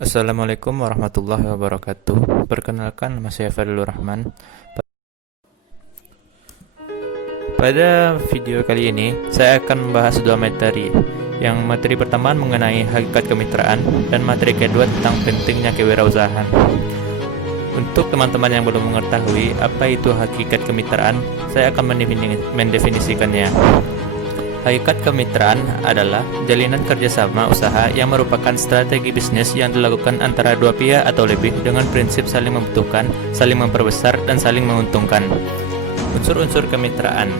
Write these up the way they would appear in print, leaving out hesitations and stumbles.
Assalamualaikum warahmatullahi wabarakatuh. Perkenalkan, nama saya Fadlur Rahman. Pada video kali ini, saya akan membahas dua materi. Yang materi pertama mengenai hakikat kemitraan dan materi kedua tentang pentingnya kewirausahaan. Untuk teman-teman yang belum mengetahui apa itu hakikat kemitraan, saya akan mendefinisikannya. Hakikat kemitraan adalah jalinan kerjasama usaha yang merupakan strategi bisnis yang dilakukan antara dua pihak atau lebih dengan prinsip saling membutuhkan, saling memperbesar, dan saling menguntungkan. Unsur-unsur kemitraan.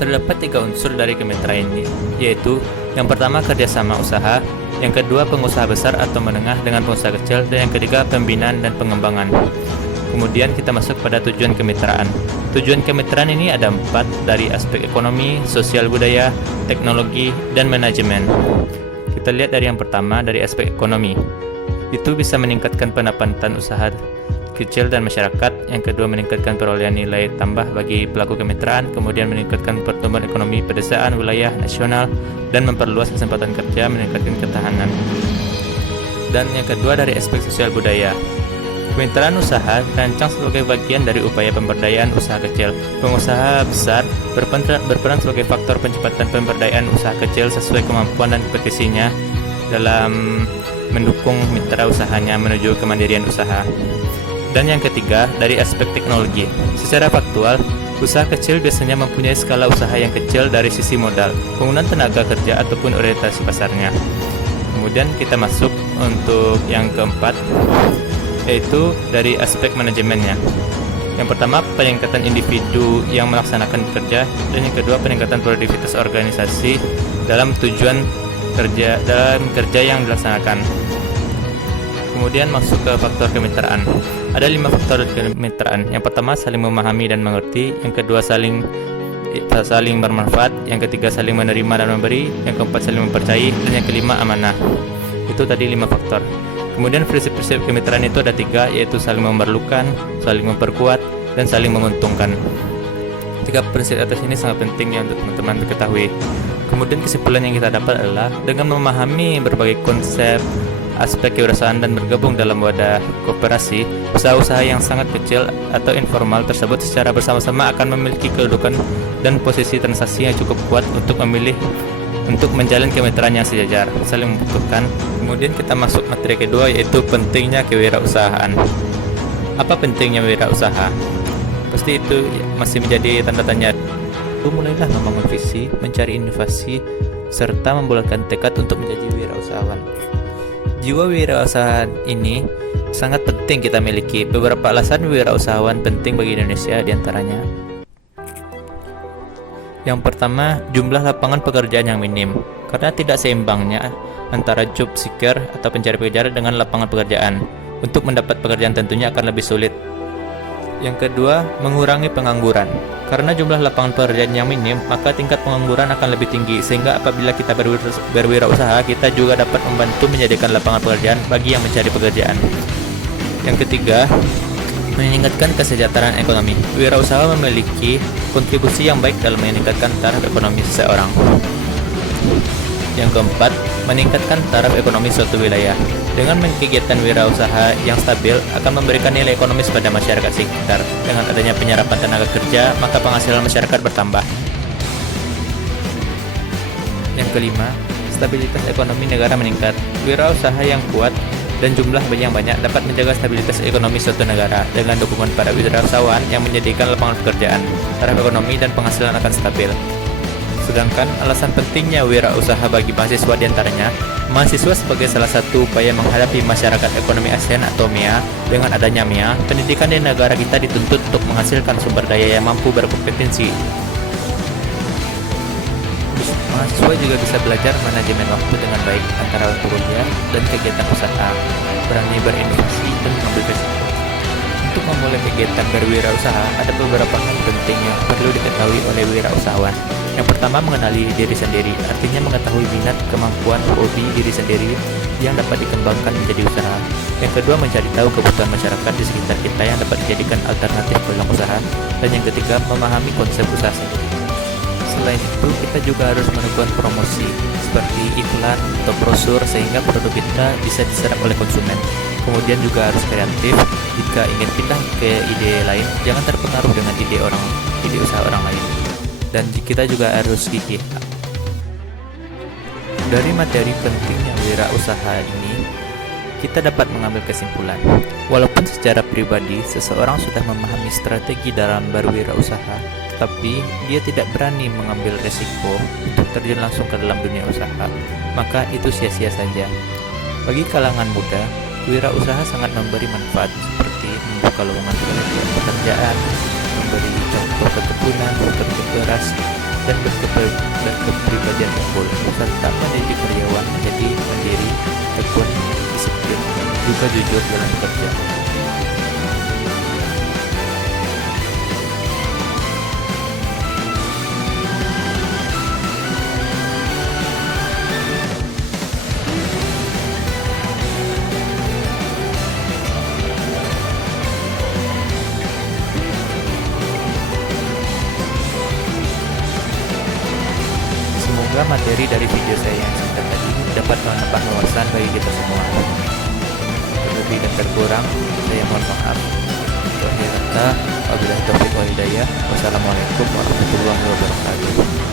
Terdapat 3 unsur dari kemitraan ini, yaitu yang pertama kerjasama usaha, yang kedua pengusaha besar atau menengah dengan pengusaha kecil, dan yang ketiga pembinaan dan pengembangan. Kemudian kita masuk pada tujuan kemitraan. Tujuan kemitraan ini ada 4 dari aspek ekonomi, sosial budaya, teknologi, dan manajemen. Kita lihat dari yang pertama dari aspek ekonomi. Itu bisa meningkatkan pendapatan usaha kecil dan masyarakat. Yang kedua meningkatkan perolehan nilai tambah bagi pelaku kemitraan, kemudian meningkatkan pertumbuhan ekonomi pedesaan, wilayah, nasional, dan memperluas kesempatan kerja, meningkatkan ketahanan. Dan yang kedua dari aspek sosial budaya. Kemitraan usaha dirancang sebagai bagian dari upaya pemberdayaan usaha kecil. Pengusaha besar berperan sebagai faktor percepatan pemberdayaan usaha kecil sesuai kemampuan dan kompetisinya dalam mendukung mitra usahanya menuju kemandirian usaha. Dan yang ketiga, dari aspek teknologi. Secara faktual, usaha kecil biasanya mempunyai skala usaha yang kecil dari sisi modal, penggunaan tenaga kerja, ataupun orientasi pasarnya. Kemudian kita masuk untuk yang keempat, yaitu dari aspek manajemennya. Yang pertama, peningkatan individu yang melaksanakan kerja, dan yang kedua, peningkatan produktivitas organisasi dalam tujuan kerja yang dilaksanakan. Kemudian masuk ke faktor kemitraan. Ada 5 faktor kemitraan. Yang pertama, saling memahami dan mengerti. Yang kedua, saling bermanfaat. Yang ketiga, saling menerima dan memberi. Yang keempat, saling mempercayai. Dan yang kelima, amanah. Itu tadi 5 faktor. Kemudian prinsip-prinsip kemitraan itu ada 3, yaitu saling memerlukan, saling memperkuat, dan saling menguntungkan. 3 prinsip atas ini sangat penting ya untuk teman-teman ketahui. Kemudian kesimpulan yang kita dapat adalah dengan memahami berbagai konsep aspek kewirausahaan dan bergabung dalam wadah kooperasi, usaha-usaha yang sangat kecil atau informal tersebut secara bersama-sama akan memiliki kedudukan dan posisi transaksi yang cukup kuat untuk menjalin kemitraan yang sejajar, saling membutuhkan. Kemudian kita masuk materi kedua, yaitu pentingnya kewirausahaan. Apa pentingnya wirausaha? Pasti itu masih menjadi tanda tanya. Mulailah membangun visi, mencari inovasi, serta membulatkan tekad untuk menjadi wirausahawan. Jiwa wirausahaan ini sangat penting kita miliki. Beberapa alasan wirausahawan penting bagi Indonesia diantaranya. Yang pertama, jumlah lapangan pekerjaan yang minim. Karena tidak seimbangnya antara job seeker atau pencari pekerjaan dengan lapangan pekerjaan. Untuk mendapat pekerjaan tentunya akan lebih sulit. Yang kedua, mengurangi pengangguran. Karena jumlah lapangan pekerjaan yang minim, maka tingkat pengangguran akan lebih tinggi. Sehingga apabila kita berwirausaha, kita juga dapat membantu menyediakan lapangan pekerjaan bagi yang mencari pekerjaan. Yang ketiga, meningkatkan kesejahteraan ekonomi. Wirausaha memiliki kontribusi yang baik dalam meningkatkan taraf ekonomi seseorang. Yang keempat, meningkatkan taraf ekonomi suatu wilayah. Dengan kegiatan wirausaha yang stabil akan memberikan nilai ekonomis pada masyarakat sekitar. Dengan adanya penyerapan tenaga kerja, maka penghasilan masyarakat bertambah. Yang kelima, stabilitas ekonomi negara meningkat. Wirausaha yang kuat dan jumlah yang banyak dapat menjaga stabilitas ekonomi suatu negara. Dengan dukungan para wirausahawan yang menyediakan lapangan pekerjaan, taraf ekonomi dan penghasilan akan stabil. Sedangkan alasan pentingnya wirausaha bagi mahasiswa diantaranya, mahasiswa sebagai salah satu upaya menghadapi masyarakat ekonomi ASEAN atau MEA. Dengan adanya MEA, pendidikan di negara kita dituntut untuk menghasilkan sumber daya yang mampu berkompetensi. Mahasiswa juga bisa belajar manajemen waktu dengan baik antara waktu kuliah dan kegiatan usaha, berani berinovasi dan mengambil risiko. Untuk memulai kegiatan berwirausaha, ada beberapa hal penting yang perlu diketahui oleh wirausahawan. Yang pertama, mengenali diri sendiri, artinya mengetahui minat, kemampuan, hobi diri sendiri yang dapat dikembangkan menjadi usaha. Yang kedua, mencari tahu kebutuhan masyarakat di sekitar kita yang dapat dijadikan alternatif peluang usaha. Dan yang ketiga, memahami konsep usaha sendiri. Selain itu, kita juga harus melakukan promosi seperti iklan atau brosur sehingga produk kita bisa diserap oleh konsumen. Kemudian juga harus kreatif. Jika ingin pindah ke ide lain, jangan terpengaruh dengan ide usaha orang lain. Dan kita juga harus gigih. Dari materi pentingnya wirausaha ini, kita dapat mengambil kesimpulan. Walaupun secara pribadi seseorang sudah memahami strategi dalam berwirausaha, tetapi dia tidak berani mengambil resiko untuk terjun langsung ke dalam dunia usaha, maka itu sia-sia saja. Bagi kalangan muda, wirausaha sangat memberi manfaat seperti membuka lowongan pekerjaan, memberi contoh keteguhan, berbentuk beras, dan berkepribadian unggul, serta mendidik karyawan menjadi mandiri, tekun, disiplin, juga jujur dalam bekerja. Semoga materi dari video saya yang singkat tadi dapat menambah wawasan bagi kita semua. Terlebih dan terkurang, saya mohon maaf. Untuk akhir kata, wabillahi taufiq wal hidayah. Wassalamualaikum warahmatullahi wabarakatuh.